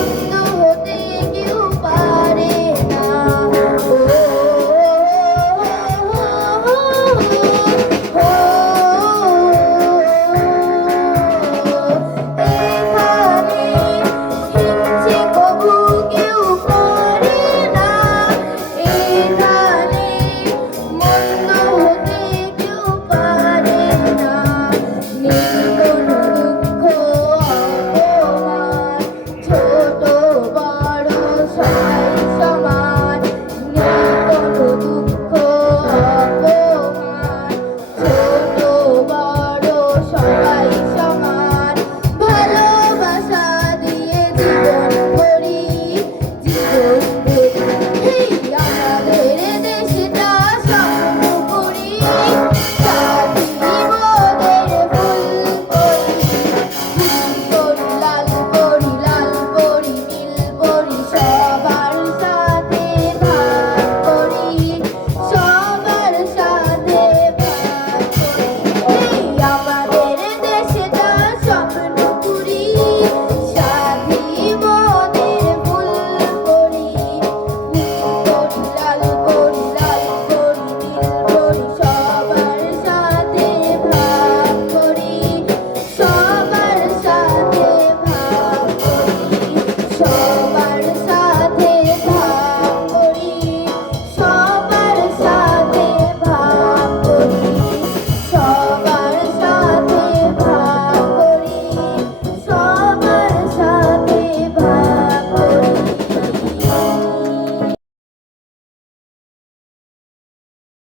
Whoa.